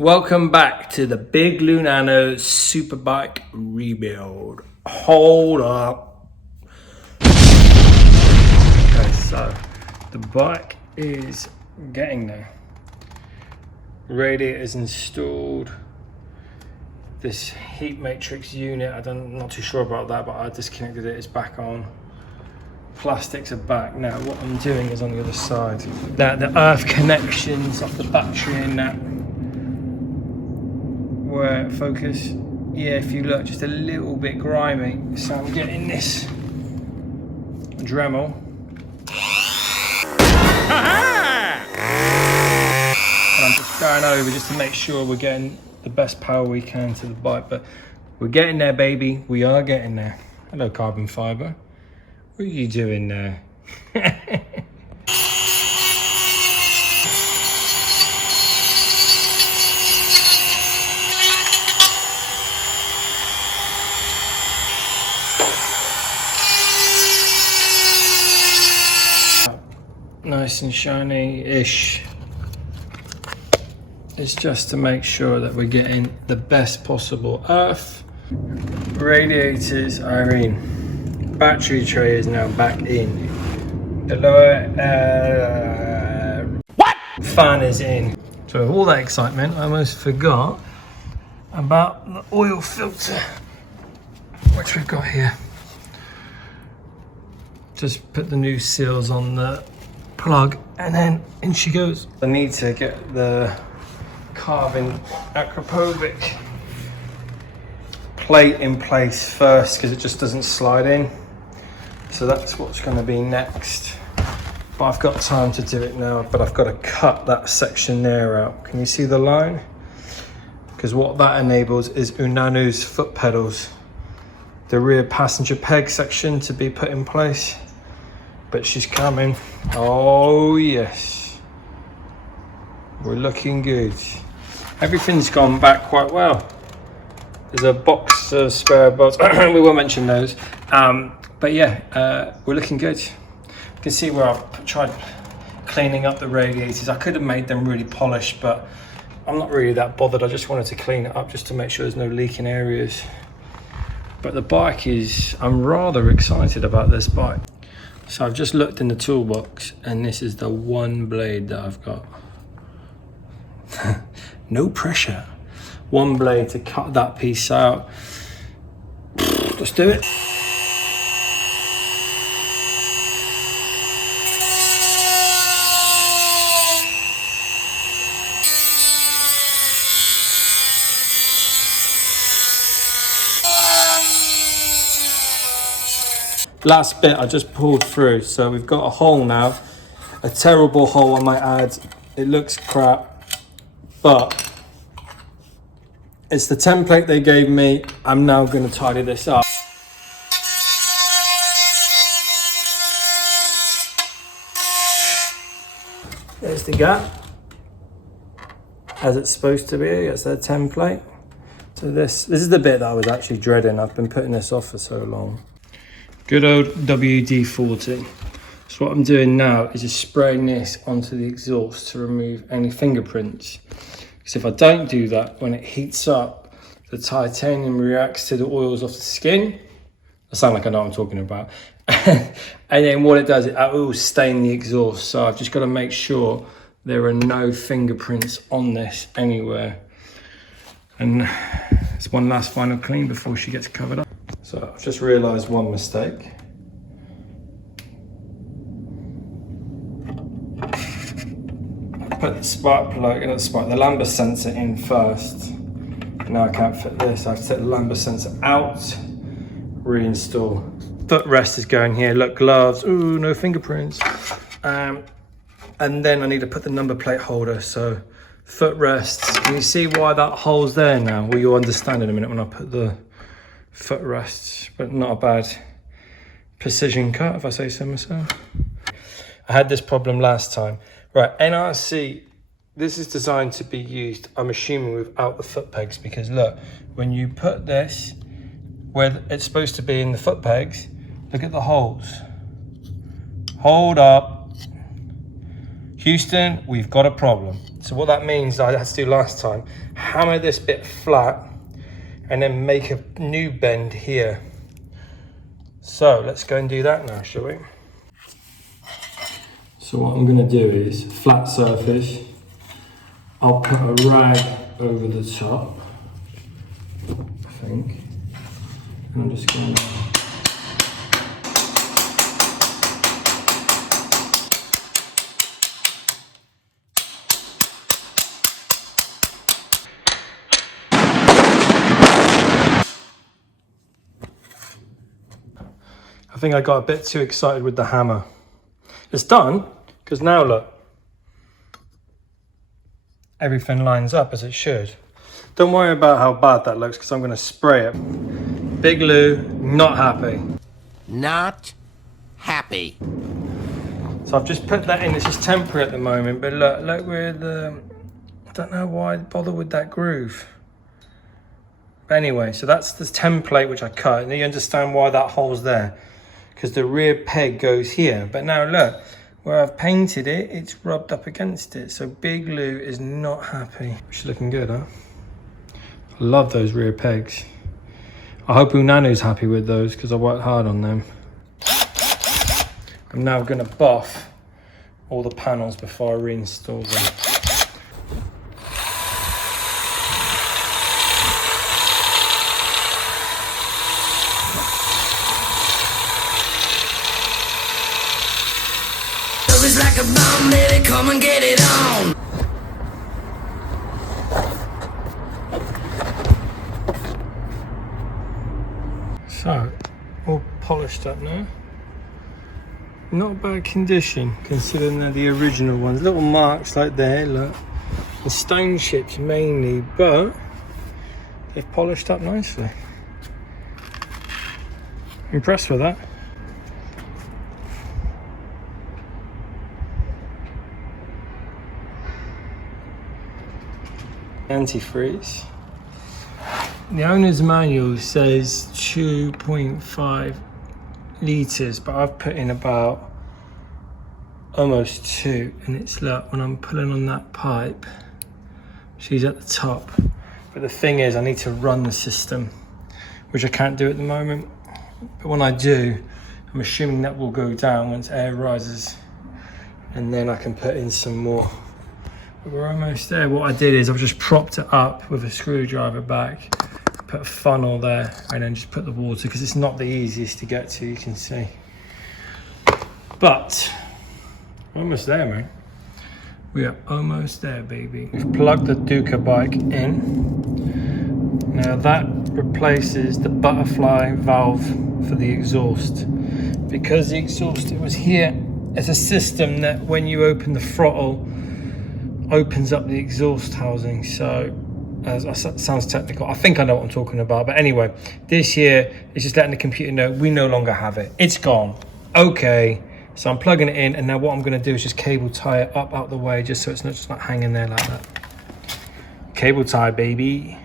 Welcome back to the Biglunano Superbike rebuild. Hold up. Okay, so the bike is getting there. Radiator is installed. This heat matrix unit, I'm not too sure about that, but I disconnected it, it's back on. Plastics are back. Now what I'm doing is on the other side. Now the earth connections of the battery and that. Where focus, yeah, if you look, just a little bit grimy. So I'm getting this Dremel. And I'm just going over just to make sure we're getting the best power we can to the bike. But we're getting there, baby. We are getting there. Hello, carbon fiber. What are you doing there? Nice and shiny-ish. It's just to make sure that we're getting the best possible earth. Radiators are in. Battery tray is now back in. The lower fan is in. So with all that excitement, I almost forgot about the oil filter, which we've got here. Just put the new seals on the plug and then in she goes. I need to get the carbon acropovic plate in place first because it just doesn't slide in. So that's what's going to be next. But I've got time to do it now, but I've got to cut that section there out. Can you see the line? Because what that enables is Unano's foot pedals, the rear passenger peg section to be put in place. But she's coming. Oh yes, we're looking good. Everything's gone back quite well. There's a box of spare bolts. We won't mention those. But yeah, we're looking good. You can see where I've tried cleaning up the radiators. I could have made them really polished, but I'm not really that bothered. I just wanted to clean it up just to make sure there's no leaking areas. But the bike is, I'm rather excited about this bike. So I've just looked in the toolbox and this is the one blade that I've got. No pressure. One blade to cut that piece out. Let's do it. Last bit I just pulled through, so we've got a hole now, a terrible hole I might add. It looks crap, but it's the template they gave me. I'm now going to tidy this up. There's the gap, as it's supposed to be. It's their template. So this is the bit that I was actually dreading. I've been putting this off for so long. Good old WD-40. So what I'm doing now is just spraying this onto the exhaust to remove any fingerprints. Because if I don't do that, when it heats up, the titanium reacts to the oils off the skin. I sound like I know what I'm talking about. And then what it does, it will stain the exhaust. So I've just got to make sure there are no fingerprints on this anywhere. And it's one last final clean before she gets covered up. So I've just realised one mistake. I put the spark plug, not the spark, the lambda sensor in first. Now I can't fit this. I have to take the lambda sensor out, reinstall. Footrest is going here. Look, gloves. Ooh, no fingerprints. And then I need to put the number plate holder. So footrest. Can you see why that hole's there now? Well, you'll understand in a minute when I put the footrests, but not a bad precision cut, if I say so myself. I had this problem last time. Right, NRC, this is designed to be used, I'm assuming, without the foot pegs, because look, when you put this where it's supposed to be in the foot pegs, look at the holes. Hold up. Houston, we've got a problem. So what that means, I had to do last time, hammer this bit flat and then make a new bend here. So let's go and do that now, shall we? So what I'm gonna do is flat surface. I'll put a rag over the top, I think. And I'm just gonna I think I got a bit too excited with the hammer. It's done, because now look, everything lines up as it should. Don't worry about how bad that looks, because I'm going to spray it. Big Lou, not happy. Not happy. So I've just put that in. This is temporary at the moment, but look where the, I don't know why I bother with that groove. But anyway, so that's the template which I cut. Now you understand why that hole's there, because the rear peg goes here. But now look, where I've painted it, it's rubbed up against it. So Big Lou is not happy. Which is looking good, huh? I love those rear pegs. I hope Unano's happy with those, because I worked hard on them. I'm now gonna buff all the panels before I reinstall them. It's like a bomb, baby, come and get it on. So, all polished up now. Not bad condition, considering they're the original ones. Little marks like there, look. The stone chips mainly, but they've polished up nicely. Impressed with that. Antifreeze. The owner's manual says 2.5 litres, but I've put in about almost 2, and it's like when I'm pulling on that pipe, she's at the top. But the thing is, I need to run the system, which I can't do at the moment. But when I do, I'm assuming that will go down once air rises, and then I can put in some more. But we're almost there. What I did is I've just propped it up with a screwdriver back, put a funnel there, and then just put the water, because it's not the easiest to get to, you can see. But we're almost there, man. We are almost there, baby. We've plugged the Duca bike in. Now that replaces the butterfly valve for the exhaust. Because the exhaust, it was here as a system that when you open the throttle, opens up the exhaust housing. So sounds technical. I think I know what I'm talking about. But anyway, this here is just letting the computer know we no longer have it. It's gone. Okay. So I'm plugging it in, and now what I'm going to do is just cable tie it up out the way, just so it's not just not hanging there like that. Cable tie, baby.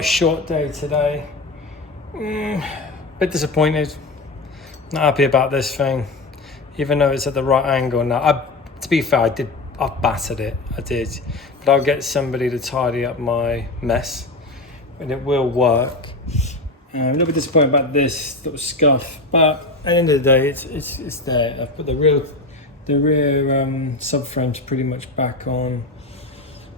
Short day today. Bit disappointed. Not happy about this thing, even though it's at the right angle now. To be fair, I battered it. I did, but I'll get somebody to tidy up my mess, and it will work. I'm a little bit disappointed about this little scuff, but at the end of the day, it's there. I've put the rear subframe's pretty much back on.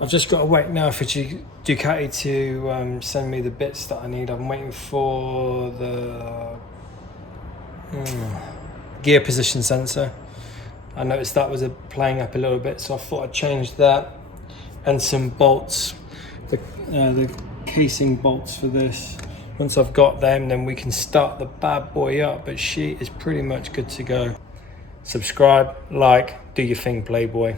I've just got to wait now for Ducati to send me the bits that I need. I'm waiting for the gear position sensor. I noticed that was playing up a little bit, so I thought I'd change that, and some bolts. The casing bolts for this. Once I've got them, then we can start the bad boy up, but she is pretty much good to go. Subscribe, like, do your thing, Playboy.